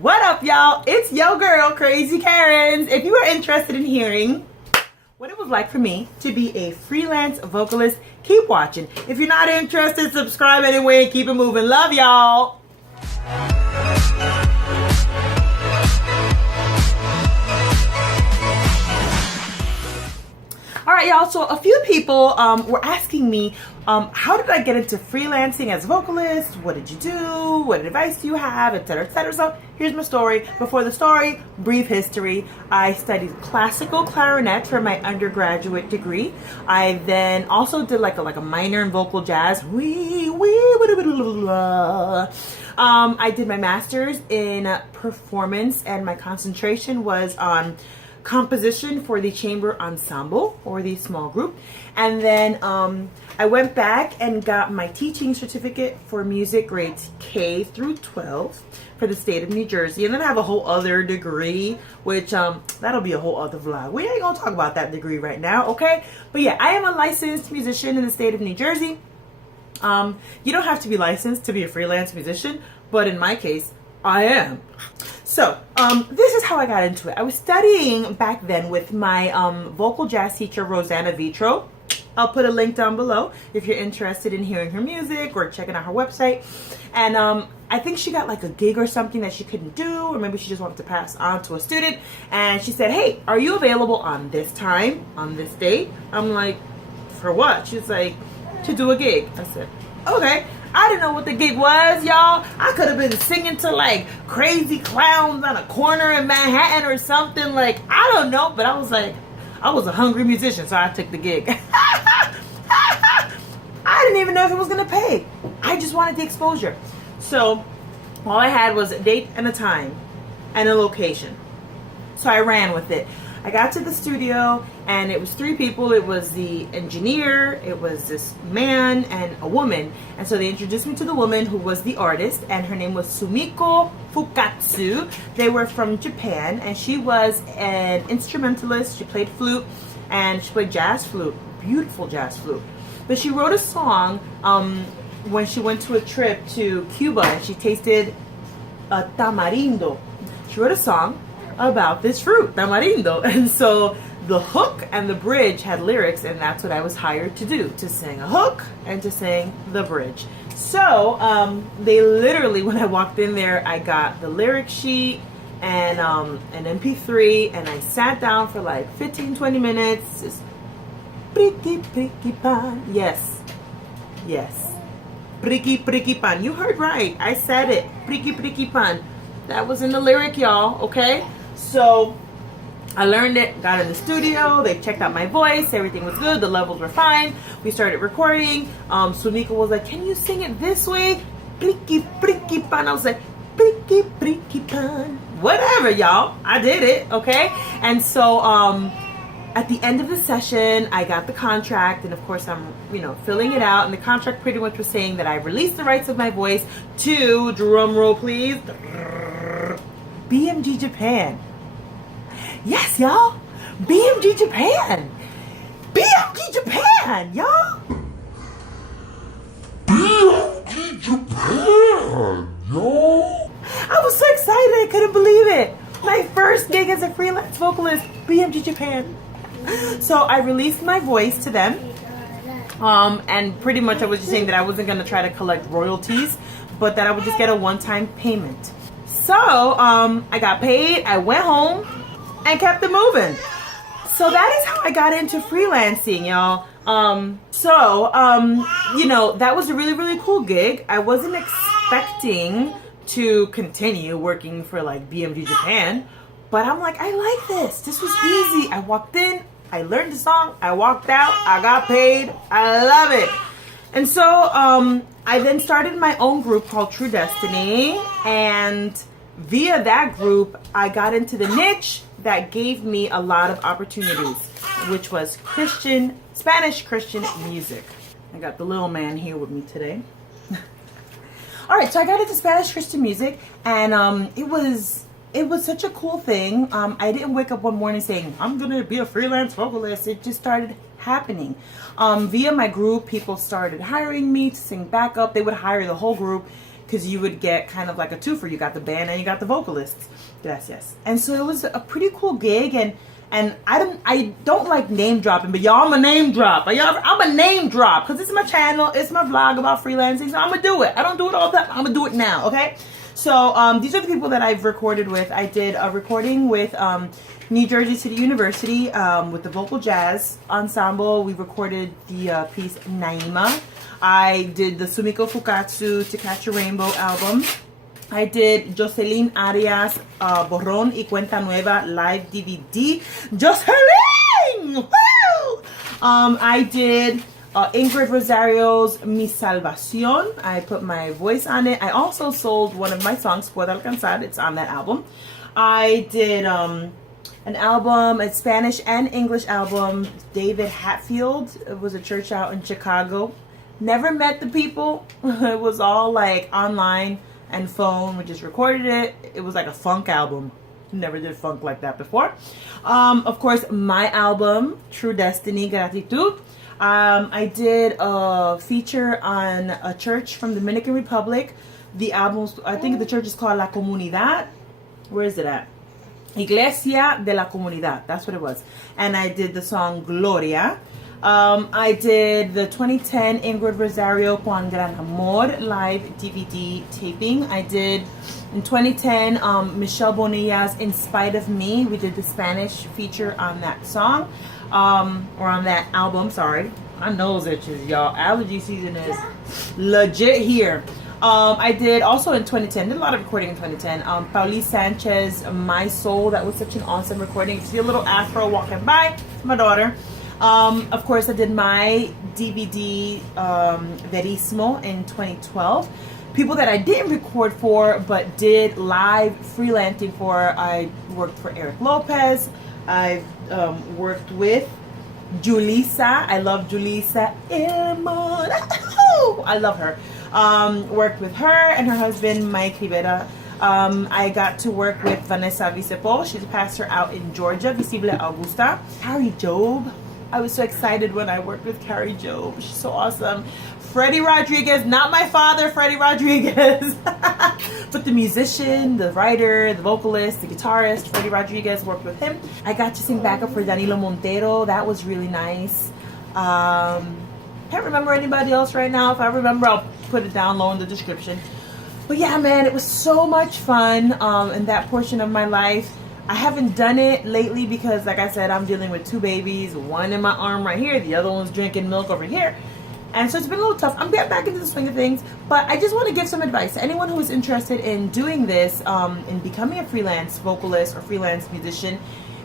What up, y'all? It's yo girl, KrazyKerins. If you are interested in hearing what it was like for me to be a freelance vocalist, keep watching. If you're not interested, subscribe anyway and keep it moving. Love y'all. All right, y'all, so a few people were asking me, how did I get into freelancing as a vocalist? What did you do? What advice do you have? Etc., etc. So here's my story. Before the story, brief history. I studied classical clarinet for my undergraduate degree. I then also did like a minor in vocal jazz. I did my master's in performance, and my concentration was on composition for the chamber ensemble or the small group. And then I went back and got my teaching certificate for music grades K through 12 for the state of New Jersey. And then I have a whole other degree, which that'll be a whole other vlog. We ain't gonna talk about that degree right now, okay? But yeah, I am a licensed musician in the state of New Jersey. You don't have to be licensed to be a freelance musician, but in my case, I am. So, this is how I got into it. I was studying back then with my vocal jazz teacher, Rosanna Vitro. I'll put a link down below if you're interested in hearing her music or checking out her website. And I think she got like a gig or something that she couldn't do, or maybe she just wanted to pass on to a student. And she said, hey, are you available on this time, on this date? I'm like, for what? She's like, to do a gig. I said, okay. I didn't know what the gig was, y'all. I could have been singing to like crazy clowns on a corner in Manhattan or something. Like, I don't know, but I was like, I was a hungry musician, so I took the gig. I didn't even know if it was gonna pay. I just wanted the exposure. So all I had was a date and a time and a location. So I ran with it. I got to the studio and it was 3 people. It was the engineer, it was this man, and a woman. And so they introduced me to the woman who was the artist, and her name was Sumiku Fukatsu. They were from Japan, and she was an instrumentalist. She played flute and she played jazz flute, beautiful jazz flute. But she wrote a song when she went to a trip to Cuba and she tasted a tamarindo. She wrote a song about this fruit, tamarindo. And so the hook and the bridge had lyrics, and that's what I was hired to do, to sing a hook and to sing the bridge. So they literally, when I walked in there, I got the lyric sheet and an MP3, and I sat down for like 15-20 minutes, just priki priki pan. Yes, priki priki pan. You heard right, I said it, priki priki pan. That was in the lyric, y'all, okay? So I learned it, got in the studio, they checked out my voice, everything was good, the levels were fine. We started recording. Sumiku was like, can you sing it this way? Priki priki pan. I was like, priki priki pan. Whatever, y'all. I did it, okay? And so at the end of the session, I got the contract, and of course I'm, filling it out, and the contract pretty much was saying that I released the rights of my voice to, drum roll please, BMG Japan. Yes, y'all. BMG Japan. BMG Japan, y'all. BMG Japan, y'all. I was so excited, I couldn't believe it. My first gig as a freelance vocalist, BMG Japan. So I released my voice to them. And pretty much I was just saying that I wasn't going to try to collect royalties, but that I would just get a one-time payment. So I got paid, I went home, and kept it moving. So that is how I got into freelancing, y'all. That was a really, really cool gig. I wasn't expecting to continue working for like BMG Japan, but I'm like, I like this. This was easy. I walked in, I learned the song, I walked out, I got paid. I love it. And so I then started my own group called TruDestiny, and via that group, I got into the niche that gave me a lot of opportunities, which was Spanish Christian music. I got the little man here with me today. All right, so I got into Spanish Christian music, and it was such a cool thing. I didn't wake up one morning saying, I'm gonna be a freelance vocalist. It just started happening. Via my group, people started hiring me to sing backup. They would hire the whole group. because you would get kind of like a twofer. You got the band and you got the vocalists. Yes. And so it was a pretty cool gig, and I don't like name dropping, but y'all, I'm a name drop. I'm a name drop because it's my channel, it's my vlog about freelancing, so I'm gonna do it. I don't do it all the time. I'm gonna do it now, okay? So these are the people that I've recorded with. I did a recording with New Jersey City University with the Vocal Jazz Ensemble. We recorded the piece Naima. I did the Sumiku Fukatsu To Catch a Rainbow album. I did Jocelyn Arias Borrón y Cuenta Nueva live DVD. Jocelyn! Woo! I did Ingrid Rosario's Mi Salvacion. I put my voice on it. I also sold one of my songs, Puedo, Alcanzar. It's on that album. I did an album, a Spanish and English album. David Hatfield. It was a church out in Chicago. Never met the people. It was all like online and phone. We just recorded it. It was like a funk album. Never did funk like that before. Of course, my album, TruDestiny, Gratitud. I did a feature on a church from the Dominican Republic. The album, I think the church is called La Comunidad. Where is it at? Iglesia de la Comunidad. That's what it was. And I did the song Gloria. I did the 2010 Ingrid Rosario Cuán Gran Amor live DVD taping. I did in 2010 Michelle Bonilla's In Spite of Me. We did the Spanish feature on that song, or on that album, sorry. My nose itches, y'all. Allergy season is legit here. I did also in 2010, did a lot of recording in 2010. Pauli Sanchez, My Soul. That was such an awesome recording. You see a little afro walking by, my daughter. Of course, I did my DVD Verismo in 2012. People that I didn't record for, but did live freelancing for. I worked for Eric Lopez. I've worked with Julissa. I love Julissa. I love her. Worked with her and her husband, Mike Rivera. I got to work with Vanessa Vicepo. She's a pastor out in Georgia, Visible Augusta. Carrie Job. I was so excited when I worked with Carrie Job. She's so awesome. Freddie Rodriguez, not my father, Freddie Rodriguez. But the musician, the writer, the vocalist, the guitarist, Freddie Rodriguez, worked with him. I got to sing backup for Danilo Montero. That was really nice. Can't remember anybody else right now. If I remember, I'll put it down low in the description. But yeah, man, it was so much fun in that portion of my life. I haven't done it lately because, like I said, I'm dealing with two babies, one in my arm right here, the other one's drinking milk over here. And so it's been a little tough. I'm getting back into the swing of things, but I just want to give some advice to anyone who is interested in doing this, in becoming a freelance vocalist or freelance musician.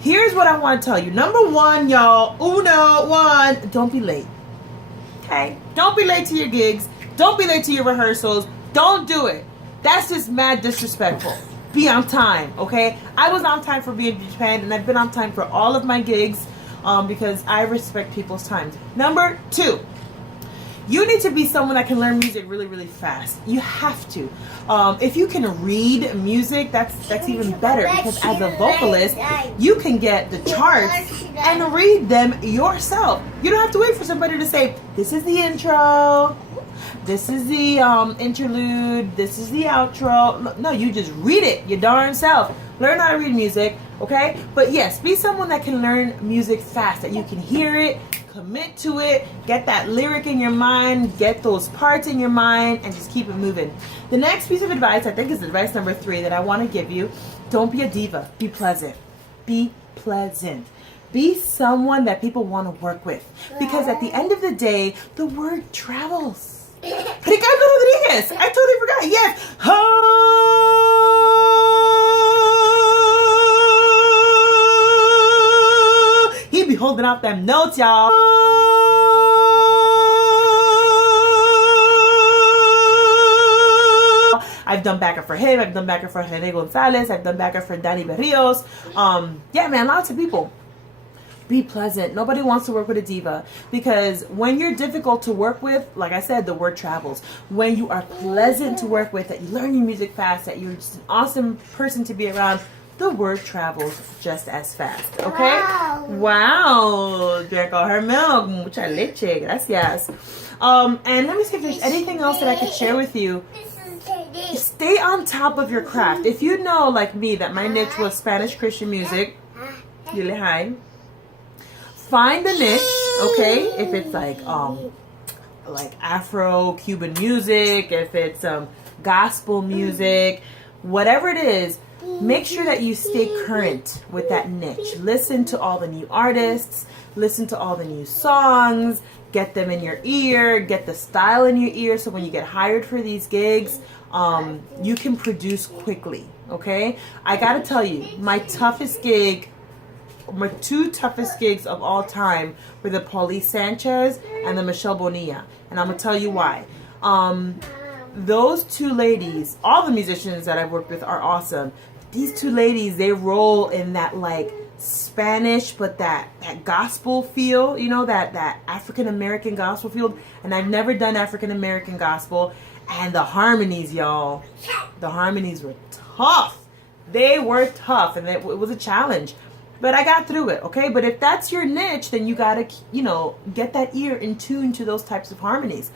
Here's what I want to tell you. Number one, y'all, don't be late. Okay? Don't be late to your gigs. Don't be late to your rehearsals. Don't do it. That's just mad disrespectful. Be on time, okay? I was on time for being in Japan, and I've been on time for all of my gigs because I respect people's time. Number two, you need to be someone that can learn music really, really fast. You have to. If you can read music, that's even better because as a vocalist, you can get the charts and read them yourself. You don't have to wait for somebody to say, this is the intro, this is the interlude, this is the outro. No, you just read it your darn self. Learn how to read music, okay? But yes, be someone that can learn music fast, that you can hear it, commit to it, get that lyric in your mind, get those parts in your mind, and just keep it moving. The next piece of advice, I think, is advice number 3 that I want to give you. Don't be a diva. Be pleasant. Be pleasant. Be someone that people want to work with. Because at the end of the day, the word travels. Ricardo Rodriguez. I totally forgot. Yes. He be holding out them notes, y'all. I've done backup for him. I've done backup for Rene Gonzalez. I've done backup for Danny Berrios. Yeah, man, lots of people. Be pleasant. Nobody wants to work with a diva because when you're difficult to work with, like I said, the word travels. When you are pleasant to work with, that you learn your music fast, that you're just an awesome person to be around, the word travels just as fast. Okay? Wow. Drink all her milk. Mucha leche. Gracias. And let me see if there's anything else that I could share with you. stay on top of your craft. If you know, like me, that my niche was Spanish Christian music, find the niche, okay? If it's like Afro-Cuban music, if it's gospel music, whatever it is, make sure that you stay current with that niche. Listen to all the new artists, listen to all the new songs, get them in your ear, get the style in your ear, so when you get hired for these gigs, you can produce quickly, okay? I gotta tell you, my two toughest gigs of all time were the Paulie Sanchez and the Michelle Bonilla, and I'm gonna tell you why. Those two ladies, all the musicians that I've worked with are awesome. These two ladies, they roll in that like Spanish, but that gospel feel, you know, that African American gospel feel. And I've never done African American gospel. And the harmonies, y'all, the harmonies were tough. They were tough, and it was a challenge. But I got through it, okay? But if that's your niche, then you gotta, you know, get that ear in tune to those types of harmonies.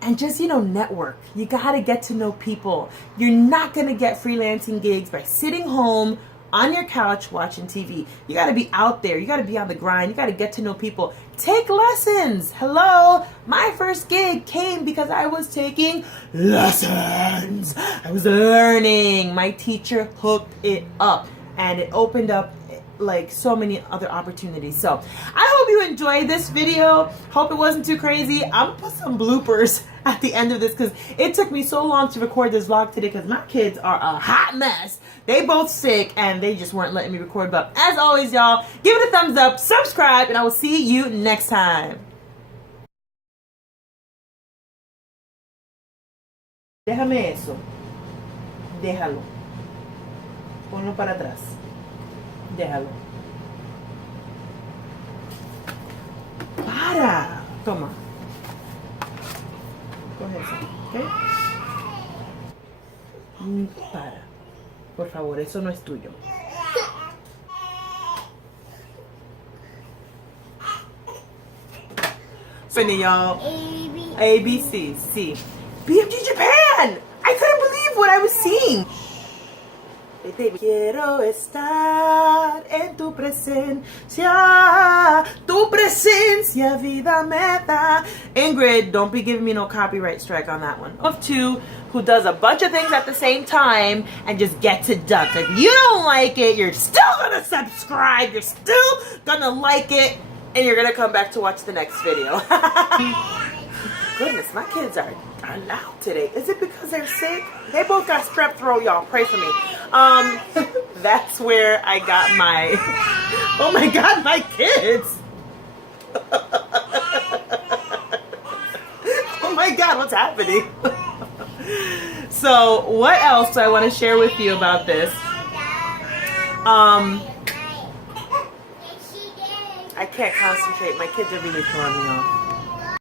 And just, you know, network. You gotta get to know people. You're not gonna get freelancing gigs by sitting home on your couch watching TV. You gotta be out there. You gotta be on the grind. You gotta get to know people. Take lessons. Hello. My first gig came because I was taking lessons. I was learning. My teacher hooked it up, and it opened up like so many other opportunities. So I hope you enjoyed this video. Hope it wasn't too crazy. I'm gonna put some bloopers at the end of this because it took me so long to record this vlog today because my kids are a hot mess. They both sick and they just weren't letting me record. But as always, y'all, give it a thumbs up, subscribe, and I will see you next time. Déjame eso. Déjalo. Ponlo para atrás. Déjalo. Para. Toma. Coge eso, ¿ok? Para. Por favor, eso no es tuyo. Finna, y'all. ABC. C. BFG Japan! I couldn't believe what I was seeing. Quiero estar en tu presencia vida me da. Ingrid, don't be giving me no copyright strike on that one. Of two who does a bunch of things at the same time and just gets it done. If you don't like it, you're still gonna subscribe, you're still gonna like it, and you're gonna come back to watch the next video. Goodness, my kids are loud today. Is it because they're sick? They both got strep throat, y'all. Pray for me. That's where I got my... Oh my God, my kids! Oh my God, what's happening? So, what else do I want to share with you about this? I can't concentrate. My kids are really throwing me off.